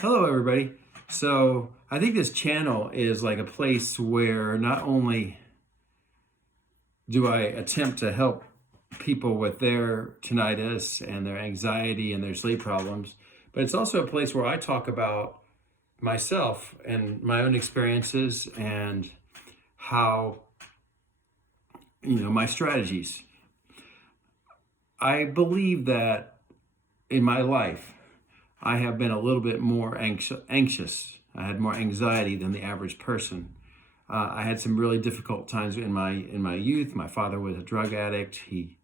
Hello, everybody. So, I think this channel is like a place where not only do I attempt to help people with their tinnitus and their anxiety and their sleep problems, but it's also a place where I talk about myself and my own experiences and how, my strategies. I believe that in my life, I have been a little bit more anxious. I had more anxiety than the average person. I had some really difficult times in my youth. My father was a drug addict. He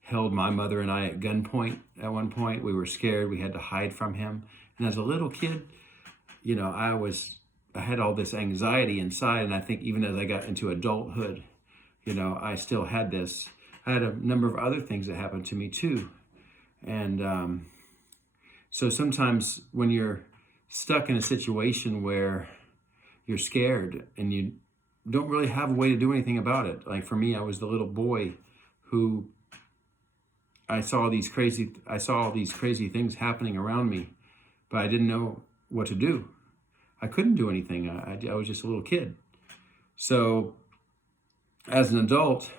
held my mother and I at gunpoint at one point. We were scared. We had to hide from him. And as a little kid, I had all this anxiety inside. And I think even as I got into adulthood, I still had this. I had a number of other things that happened to me too. And so sometimes when you're stuck in a situation where you're scared and you don't really have a way to do anything about it. Like for me, I was the little boy who I saw all these crazy things happening around me, but I didn't know what to do. I couldn't do anything. I was just a little kid. So as an adult,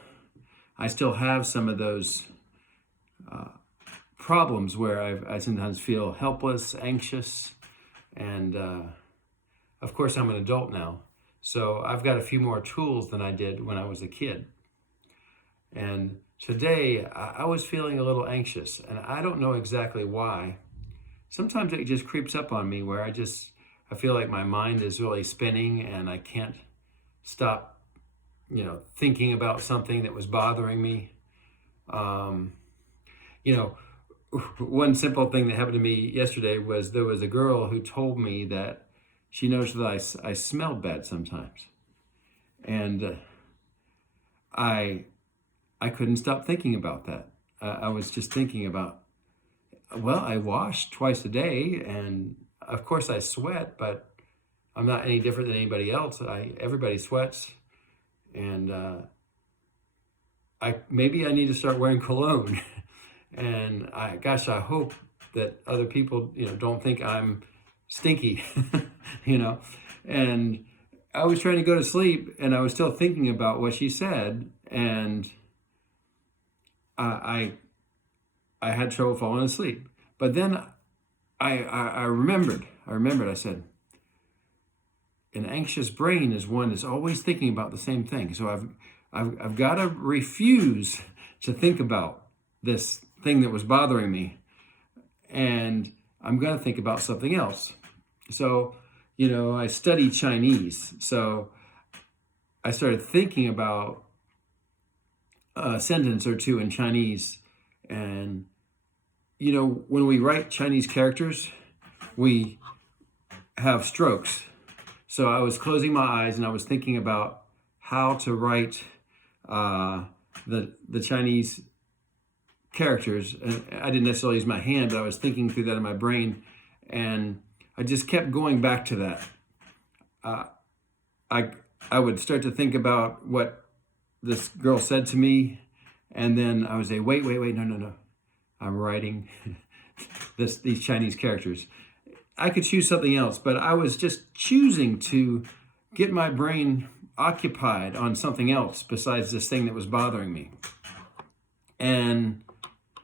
I still have some of those problems where I sometimes feel helpless, anxious, and of course I'm an adult now. So I've got a few more tools than I did when I was a kid. And today I was feeling a little anxious, and I don't know exactly why. Sometimes it just creeps up on me where I feel like my mind is really spinning and I can't stop, thinking about something that was bothering me. One simple thing that happened to me yesterday was there was a girl who told me that she noticed that I smelled bad sometimes. And I couldn't stop thinking about that. I was just thinking about, well, I wash twice a day, and of course I sweat, but I'm not any different than anybody else. Everybody sweats, and maybe I need to start wearing cologne. And I hope that other people, don't think I'm stinky, And I was trying to go to sleep, and I was still thinking about what she said, and I had trouble falling asleep. But then I remembered. I said, an anxious brain is one that's always thinking about the same thing. So I've got to refuse to think about this thing that was bothering me, and I'm going to think about something else. So, I study Chinese, so I started thinking about a sentence or two in Chinese. And, when we write Chinese characters, we have strokes. So I was closing my eyes and I was thinking about how to write the Chinese characters. And I didn't necessarily use my hand, but I was thinking through that in my brain. And I just kept going back to that. I would start to think about what this girl said to me, and then I would say, wait, no. I'm writing these Chinese characters. I could choose something else, but I was just choosing to get my brain occupied on something else besides this thing that was bothering me. And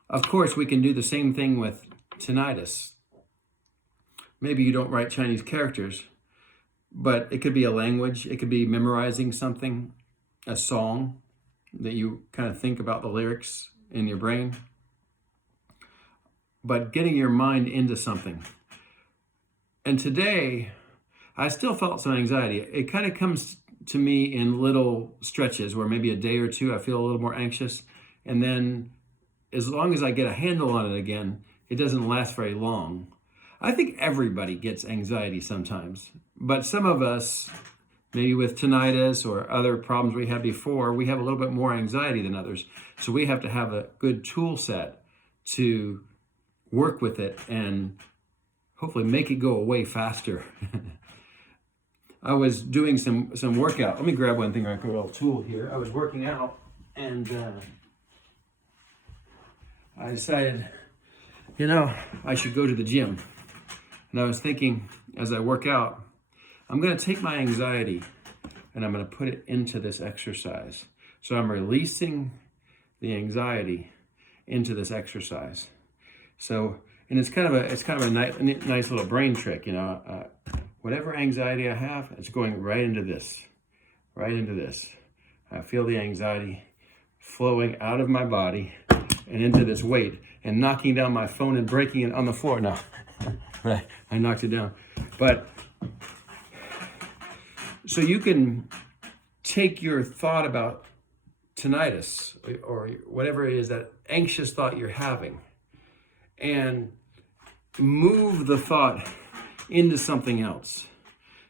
of course, we can do the same thing with tinnitus. Maybe you don't write Chinese characters, but it could be a language. It could be memorizing something, a song that you kind of think about the lyrics in your brain. But getting your mind into something. And today, I still felt some anxiety. It kind of comes to me in little stretches where maybe a day or two I feel a little more anxious. And then as long as I get a handle on it again, it doesn't last very long. I think everybody gets anxiety sometimes, but some of us, maybe with tinnitus or other problems we had before, we have a little bit more anxiety than others. So we have to have a good tool set to work with it and hopefully make it go away faster. I was doing some workout. Let me grab one thing. I got a little tool here. I was working out, and I decided, I should go to the gym. And I was thinking, as I work out, I'm going to take my anxiety and I'm going to put it into this exercise. So I'm releasing the anxiety into this exercise. So, and it's kind of a nice little brain trick, you know. Whatever anxiety I have, it's going right into this, right into this. I feel the anxiety flowing out of my body and into this weight and knocking down my phone and breaking it on the floor. No, right, I knocked it down. But so you can take your thought about tinnitus or whatever it is, that anxious thought you're having, and move the thought into something else.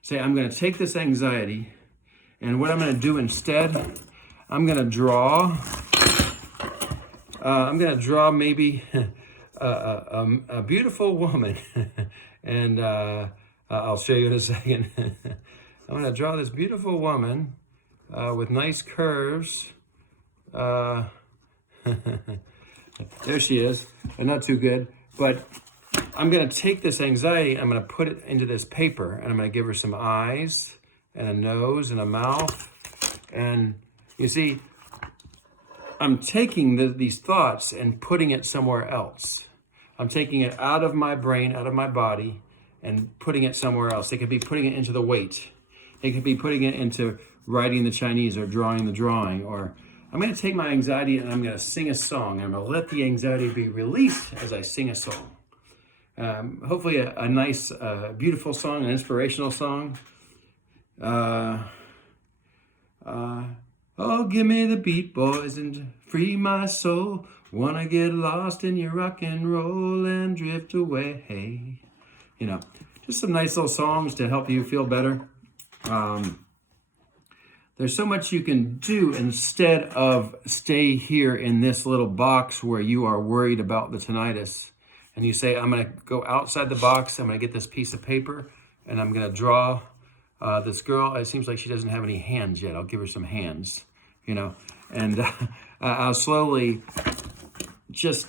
Say, I'm going to take this anxiety, and what I'm going to do instead, I'm going to draw. I'm going to draw maybe a beautiful woman, and I'll show you in a second. I'm going to draw this beautiful woman with nice curves. There she is, and not too good, but I'm going to take this anxiety, I'm going to put it into this paper, and I'm going to give her some eyes and a nose and a mouth. And you see, I'm taking these thoughts and putting it somewhere else. I'm taking it out of my brain, out of my body, and putting it somewhere else. They could be putting it into the weight. They could be putting it into writing the Chinese or drawing the drawing. Or I'm going to take my anxiety and I'm going to sing a song. I'm going to let the anxiety be released as I sing a song. Hopefully a nice, beautiful song, an inspirational song. Oh, give me the beat, boys, and free my soul. Wanna get lost in your rock and roll and drift away. You know, just some nice little songs to help you feel better. There's so much you can do instead of stay here in this little box where you are worried about the tinnitus. And you say, I'm going to go outside the box. I'm going to get this piece of paper and I'm going to draw this girl. It seems like she doesn't have any hands yet. I'll give her some hands, you know, and I'll slowly just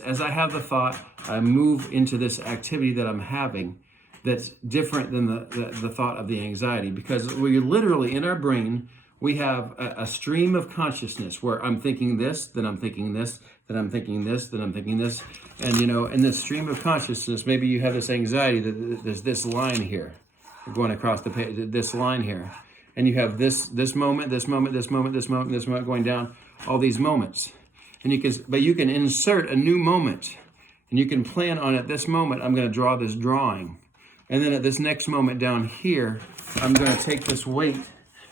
as I have the thought, I move into this activity that I'm having that's different than the thought of the anxiety, because we literally, in our brain, we have a stream of consciousness where I'm thinking this, then I'm thinking this, then I'm thinking this, then I'm thinking this. And, you know, in this stream of consciousness, maybe you have this anxiety that there's this line here going across the page, this line here. And you have this moment, this moment, this moment, this moment, this moment going down, all these moments. And you can insert a new moment and you can plan on, at this moment, I'm going to draw this drawing. And then at this next moment down here, I'm going to take this weight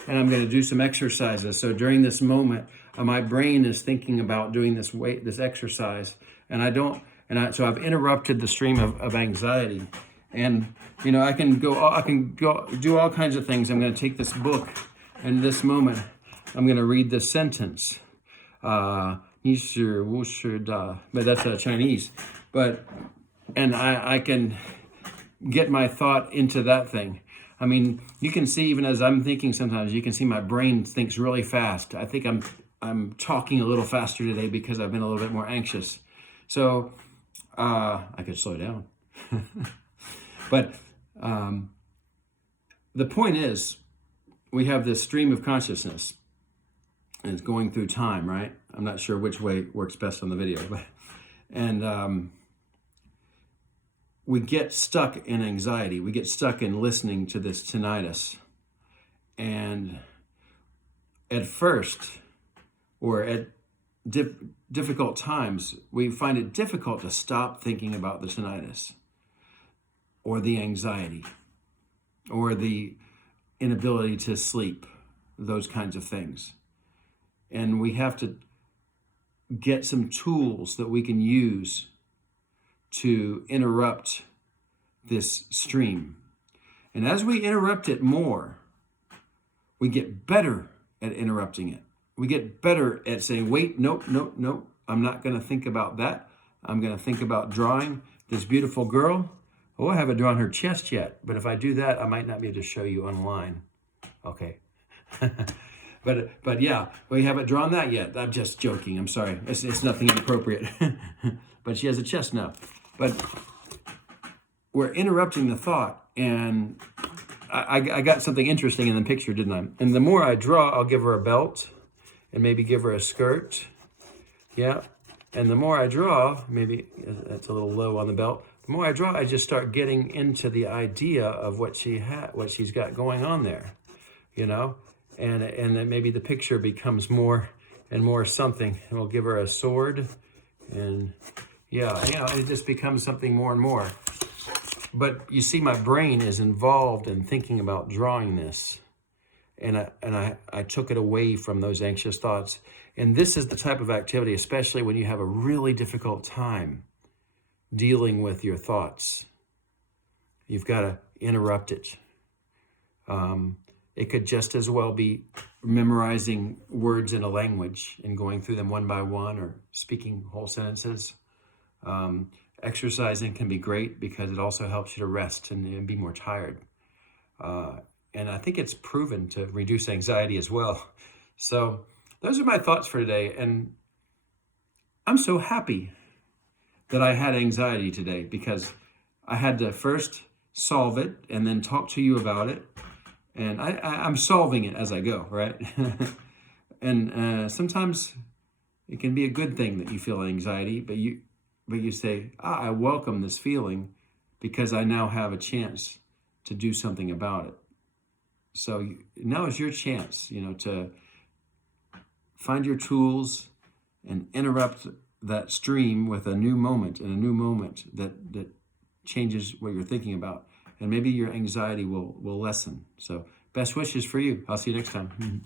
and I'm going to do some exercises. So during this moment, my brain is thinking about doing this exercise, and so I've interrupted the stream of anxiety. And you know, I can go do all kinds of things. I'm going to take this book, and this moment, I'm going to read this sentence. Ni shi wu shi da, but that's Chinese. And I can get my thought into that thing. I mean, you can see, even as I'm thinking sometimes, you can see my brain thinks really fast. I think I'm talking a little faster today because I've been a little bit more anxious. So I could slow down. But the point is, we have this stream of consciousness, and it's going through time, right? I'm not sure which way works best on the video, and we get stuck in anxiety. We get stuck in listening to this tinnitus. And at first, or at difficult times, we find it difficult to stop thinking about the tinnitus, or the anxiety, or the inability to sleep, those kinds of things. And we have to get some tools that we can use to interrupt this stream. And as we interrupt it more, we get better at interrupting it. We get better at saying, wait, nope, I'm not going to think about that. I'm going to think about drawing this beautiful girl. Oh, I haven't drawn her chest yet, but if I do that, I might not be able to show you online. Okay. But yeah, we haven't drawn that yet. I'm just joking. I'm sorry. It's nothing inappropriate. But she has a chest now. But we're interrupting the thought. And I got something interesting in the picture, didn't I? And the more I draw, I'll give her a belt and maybe give her a skirt. Yeah. And the more I draw, maybe that's a little low on the belt. The more I draw, I just start getting into the idea of what she's got going on there, you know? And then maybe the picture becomes more and more something. And we'll give her a sword. And yeah, you know, it just becomes something more and more. But you see, my brain is involved in thinking about drawing this. And I took it away from those anxious thoughts. And this is the type of activity, especially when you have a really difficult time dealing with your thoughts. You've got to interrupt it. It could just as well be memorizing words in a language and going through them one by one, or speaking whole sentences. Exercising can be great because it also helps you to rest and be more tired. And I think it's proven to reduce anxiety as well. So those are my thoughts for today. And I'm so happy that I had anxiety today, because I had to first solve it and then talk to you about it. And I'm solving it as I go, right? And sometimes it can be a good thing that you feel anxiety, but you say, I welcome this feeling because I now have a chance to do something about it. So now is your chance, you know, to find your tools and interrupt that stream with a new moment, and a new moment that changes what you're thinking about. And maybe your anxiety will lessen. So best wishes for you. I'll see you next time.